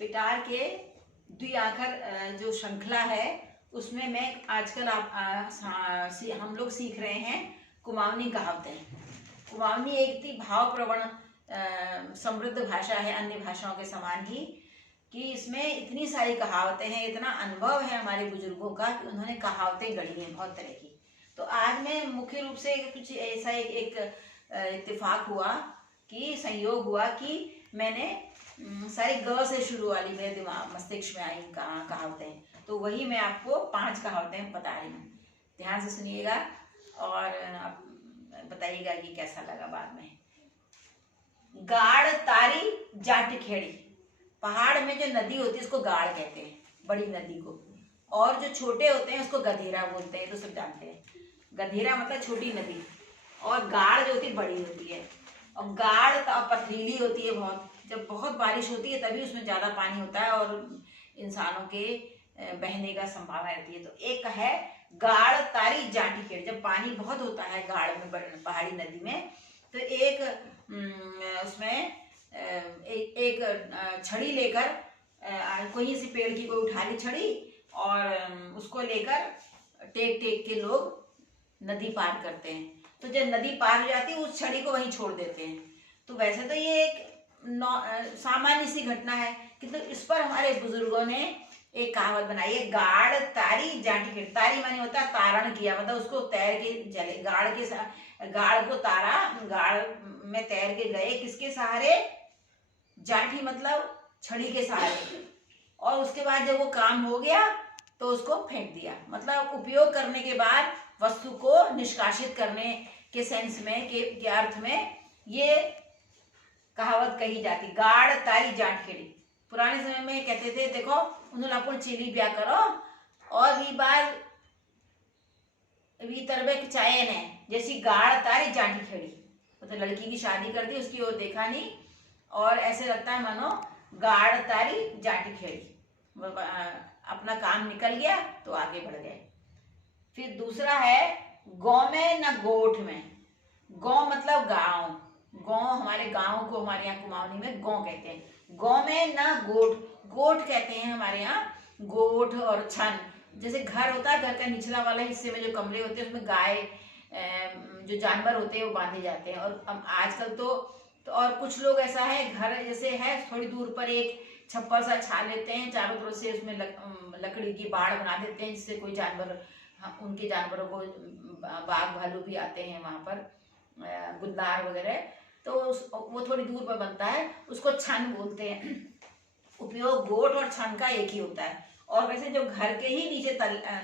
पिटार के द्विआखर जो श्रृंखला है उसमें मैं आजकल हम लोग सीख रहे हैं कुमाऊनी कहावतें। कुमाऊनी एक थी भाव प्रवण समृद्ध भाषा है अन्य भाषाओं के समान ही, कि इसमें इतनी सारी कहावतें हैं, इतना अनुभव है हमारे बुजुर्गों का कि उन्होंने कहावतें गढ़ी हैं बहुत तरह की। तो आज मैं मुख्य रूप से कुछ ऐसा एक इत्तेफाक हुआ कि संयोग हुआ कि मैंने सारी ग से शुरू वाली मेरे दिमाग मस्तिष्क में आई कहावतें, तो वही मैं आपको 5 कहावतें बता रही हूँ। ध्यान से सुनिएगा और बताइएगा कि कैसा लगा बाद में। गाड़ तारी जाट खेड़ी। पहाड़ में जो नदी होती है उसको गाड़ कहते हैं, बड़ी नदी को, और जो छोटे होते हैं उसको गधेरा बोलते हैं, तो सब जानते हैं। गधेरा मतलब छोटी नदी, और गाड़ जो होती है बड़ी होती है। और गाड़ पथरीली होती है बहुत, जब बहुत बारिश होती है तभी उसमें ज़्यादा पानी होता है और इंसानों के बहने का संभावना रहती है। तो एक है गाड़ तारी जाटी खेड़ी, जब पानी बहुत होता है गाड़ में, पहाड़ी नदी में, तो एक उसमें एक छड़ी लेकर कोई सी पेड़ की कोई उठा ली छड़ी, और उसको लेकर टेक टेक के लोग नदी पार करते हैं। तो जब नदी पार हो जाती है उस छड़ी को वहीं छोड़ देते हैं। तो वैसे तो ये एक सामान्य सी घटना है, किंतु इस पर हमारे बुजुर्गों ने एक कहावत बनाई है, गाड़ तारी जाटी खेड़ी। तारी माने होता है तारण किया, मतलब उसको तैर के चले, गाड़ को तारा, गाड़ में तैर के गए, किसके सहारे? जाठी मतलब छड़ी के सहारे। और उसके बाद जब वो काम हो गया तो उसको फेंक दिया, मतलब उपयोग करने के बाद वस्तु को निष्कासित करने के सेंस में के अर्थ में ये कहावत कही जाती। गाड़ तारी जाट खेड़ी। पुराने समय में कहते थे, देखो उन्होंने अपन चिली ब्याह करो और ये बार तरबे चायन है, जैसी गाड़ तारी जाटी खेड़ी, मतलब लड़की की शादी कर दी, उसकी ओर देखा नहीं, और ऐसे लगता है मानो गाड़ तारी जाटी खेड़ी, अपना काम निकल गया तो आगे बढ़ गए। फिर दूसरा है गौ में न गोठ में। गौ मतलब गांव, गौ हमारे गांव को हमारे यहाँ कुमाऊनी में गौ कहते हैं। गौ में न गोठ, गोठ कहते हैं हमारे यहाँ गोठ और छन। जैसे घर होता है, घर का निचला वाला हिस्से में जो कमरे होते हैं उसमें गाय जो जानवर होते हैं वो बांधे जाते हैं। और आजकल तो और कुछ लोग ऐसा है, घर जैसे है थोड़ी दूर पर एक छप्पर सा छा लेते हैं, चारों तरफ से उसमें लकड़ी की बाड़ बना देते हैं, जिससे कोई जानवर, उनके जानवरों को, बाघ भालू भी आते हैं वहां पर, गुलदार वगैरह, तो वो थोड़ी दूर पर बनता है, उसको छन बोलते हैं। उपयोग गोठ और छन का एक ही होता है। और वैसे जो घर के ही नीचे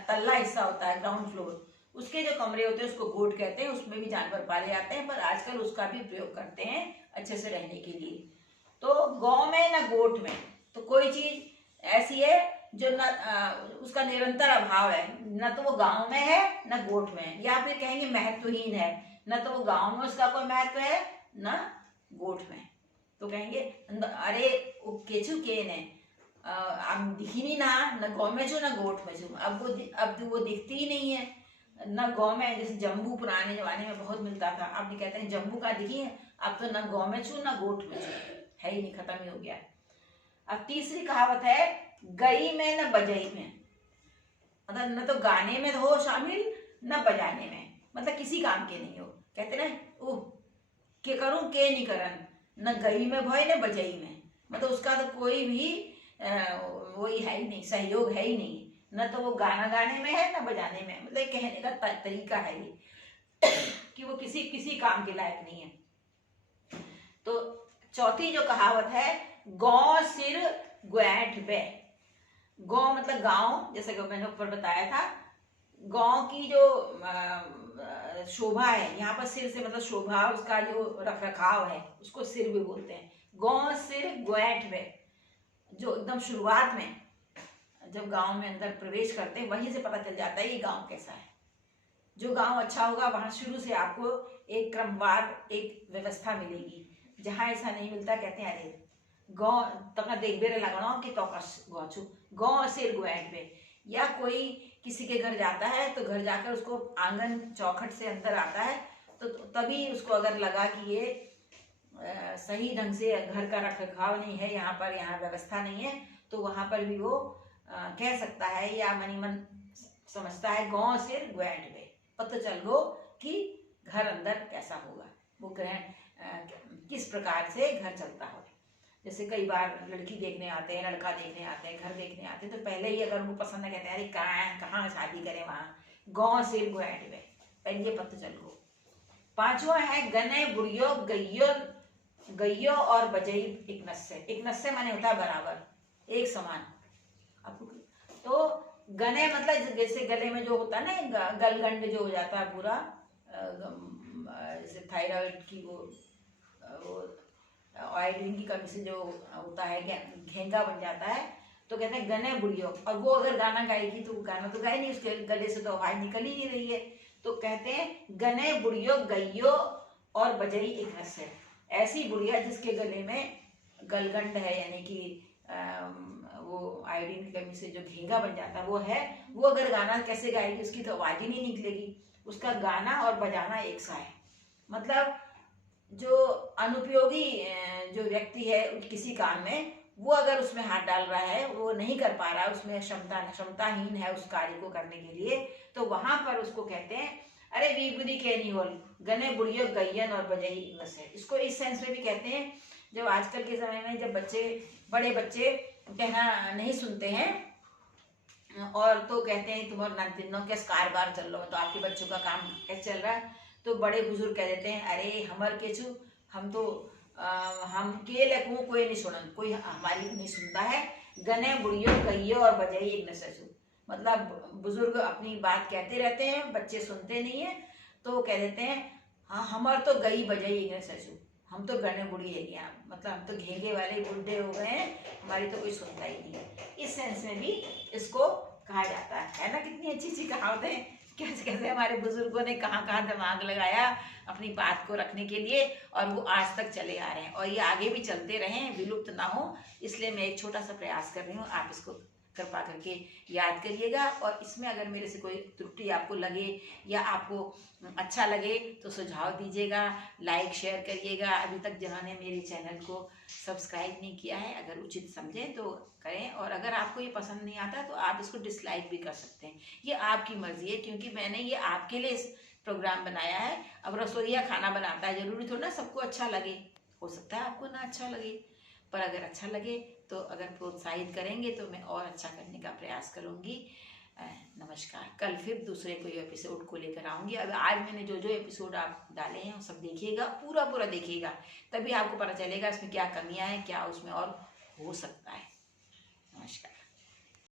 तल्ला हिस्सा होता है, ग्राउंड फ्लोर, उसके जो कमरे होते हैं उसको गोठ कहते हैं, उसमें भी जानवर पाले जाते हैं, पर आजकल उसका भी प्रयोग करते हैं अच्छे से रहने के लिए। तो गौ में न गोठ में, तो कोई चीज ऐसी है जो न उसका निरंतर अभाव है, न तो वो गांव में है न गोठ में, या फिर कहेंगे महत्वहीन है, न तो वो गांव में उसका कोई महत्व है न गोठ में। तो कहेंगे अरे केचू के ने अब दिखी नहीं ना, न गौ में छू न गोठ में छू। अब वो दिखती ही नहीं है, न गौ में, जैसे जम्बू पुराने जमाने में बहुत मिलता था, अब भी कहते हैं जम्बू का दिखी है, अब तो न गौ में छू न गोठ में छू, है ही नहीं, खत्म ही हो गया। अब तीसरी कहावत है गई में न बजई में, मतलब न तो गाने में हो शामिल न बजाने में, मतलब किसी काम के नहीं हो। कहते ना ओह के करूं के नहीं करन, न गई में भय न बजई में, मतलब उसका तो कोई भी वही है ही नहीं, सहयोग है ही नहीं, न तो वो गाना गाने में है न बजाने में, मतलब कहने का तरीका है ये कि वो किसी काम के लायक नहीं है। तो चौथी जो कहावत है गौ सिर ग्वैठ बे। गौ मतलब गांव, जैसे कि मैंने ऊपर बताया था, गांव की जो शोभा है, यहाँ पर सिर से मतलब शोभा, उसका जो रख रखाव है उसको सिर भी बोलते हैं। गौ सिर ग्वैठ बे, जो एकदम शुरुआत में जब गांव में अंदर प्रवेश करते हैं वहीं से पता चल जाता है ये गांव कैसा है। जो गांव अच्छा होगा वहां शुरू से आपको एक क्रमवार एक व्यवस्था मिलेगी। जहां ऐसा नहीं मिलता कहते हैं अरे गौ तक देख बेरे लगना कि तो गौचू गौ सिर ग्वैठ बे। या कोई किसी के घर जाता है तो घर जाकर उसको आंगन चौखट से अंदर आता है तो तभी उसको अगर लगा कि ये सही ढंग से घर का रखरखाव नहीं है, यहाँ व्यवस्था नहीं है, तो वहाँ पर भी वो कह सकता है या मनी मन समझता है गाँव सिर ग्वैंड में, पता चल गो कि घर अंदर कैसा होगा, वो ग्रहण किस प्रकार से घर चलता हो। जैसे कई बार लड़की देखने आते हैं, लड़का देखने आते हैं, घर देखने आते हैं, तो पहले ही अगर उनको पसंद है कहते हैं अरे कहाँ शादी करें, वहाँ गाँव सिर ग्वैंड में, पहले ये पता चल गो। पांचवा है गने बुढ़ियो गइयो और बजई एक नस्से माने होता है बराबर, एक समान। आपको तो गने मतलब जैसे गले में जो होता है ना गलगंड जो हो जाता है पूरा, जैसे थायराइड की वो आयोडीन की कमी से जो होता है घेंगा बन जाता है, तो कहते हैं गने बुढ़ियो। और वो अगर गाना गाएगी तो गाना तो गाए नहीं, उसके गले से तो आवाज निकल ही नहीं रही है, तो कहते हैं गने बुढ़ियो गइयो और बजई एक नस्से। ऐसी बुढ़िया जिसके गले में गलगंड है, यानी कि वो आयोडीन की कमी से जो घेंगा बन जाता है वो है, वो अगर गाना कैसे गाएगी, उसकी तो आवाज ही नहीं निकलेगी। उसका गाना और बजाना एक सा है। मतलब जो अनुपयोगी जो व्यक्ति है किसी काम में, वो अगर उसमें हाथ डाल रहा है, वो नहीं कर पा रहा है, उसमें क्षमताहीन है उस कार्य को करने के लिए, तो वहां पर उसको कहते हैं अरे विभूति के नहीं होल गने बुढ़ियो गैयन और बजई नसे। इसको इस सेंस में भी कहते हैं, जब आजकल के समय में जब बड़े बच्चे कहना नहीं सुनते हैं और तो कहते हैं तुम्हारे नंतिनों के कारबार चल रहा हो, तो आपके बच्चों का काम कैसे चल रहा है, तो बड़े बुजुर्ग कह देते हैं अरे हमर के छू, हम तो हम के लकू कोई नहीं सुनन, कोई हमारी नहीं सुनता है। गने बुढ़ियो गइयो और बजाई एक नसू, मतलब बुजुर्ग अपनी बात कहते रहते हैं, बच्चे सुनते नहीं है, तो कह देते हैं हाँ हमार तो गई बजाई एक नसू, हम तो गने बुढ़ी है यहाँ, मतलब हम तो घेंगे वाले बुढ़े हो गए हैं, हमारी तो कोई सुनता ही नहीं है। इस सेंस में भी इसको कहा जाता है ना। कितनी अच्छी अच्छी कहावत है, कैसे कैसे हमारे बुजुर्गों ने कहाँ दिमाग लगाया अपनी बात को रखने के लिए, और वो आज तक चले आ रहे हैं और ये आगे भी चलते रहें, विलुप्त ना हो। इसलिए मैं एक छोटा सा प्रयास कर रही हूँ, आप इसको कृपा करके याद करिएगा। और इसमें अगर मेरे से कोई त्रुटि आपको लगे या आपको अच्छा लगे तो सुझाव दीजिएगा, लाइक शेयर करिएगा। अभी तक जिन्होंने मेरे चैनल को सब्सक्राइब नहीं किया है, अगर उचित समझें तो करें, और अगर आपको ये पसंद नहीं आता तो आप इसको डिसलाइक भी कर सकते हैं, ये आपकी मर्जी है, क्योंकि मैंने ये आपके लिए प्रोग्राम बनाया है। अब रसोइया खाना बनाता है, जरूरी थोड़ा ना सबको अच्छा लगे, हो सकता है आपको ना अच्छा लगे, पर अगर अच्छा लगे तो अगर प्रोत्साहित करेंगे तो मैं और अच्छा करने का प्रयास करूँगी। नमस्कार। कल फिर दूसरे कोई एपिसोड को लेकर आऊँगी। अब आज मैंने जो एपिसोड आप डाले हैं वो सब देखिएगा, पूरा देखिएगा, तभी आपको पता चलेगा इसमें क्या कमियाँ हैं, क्या उसमें और हो सकता है।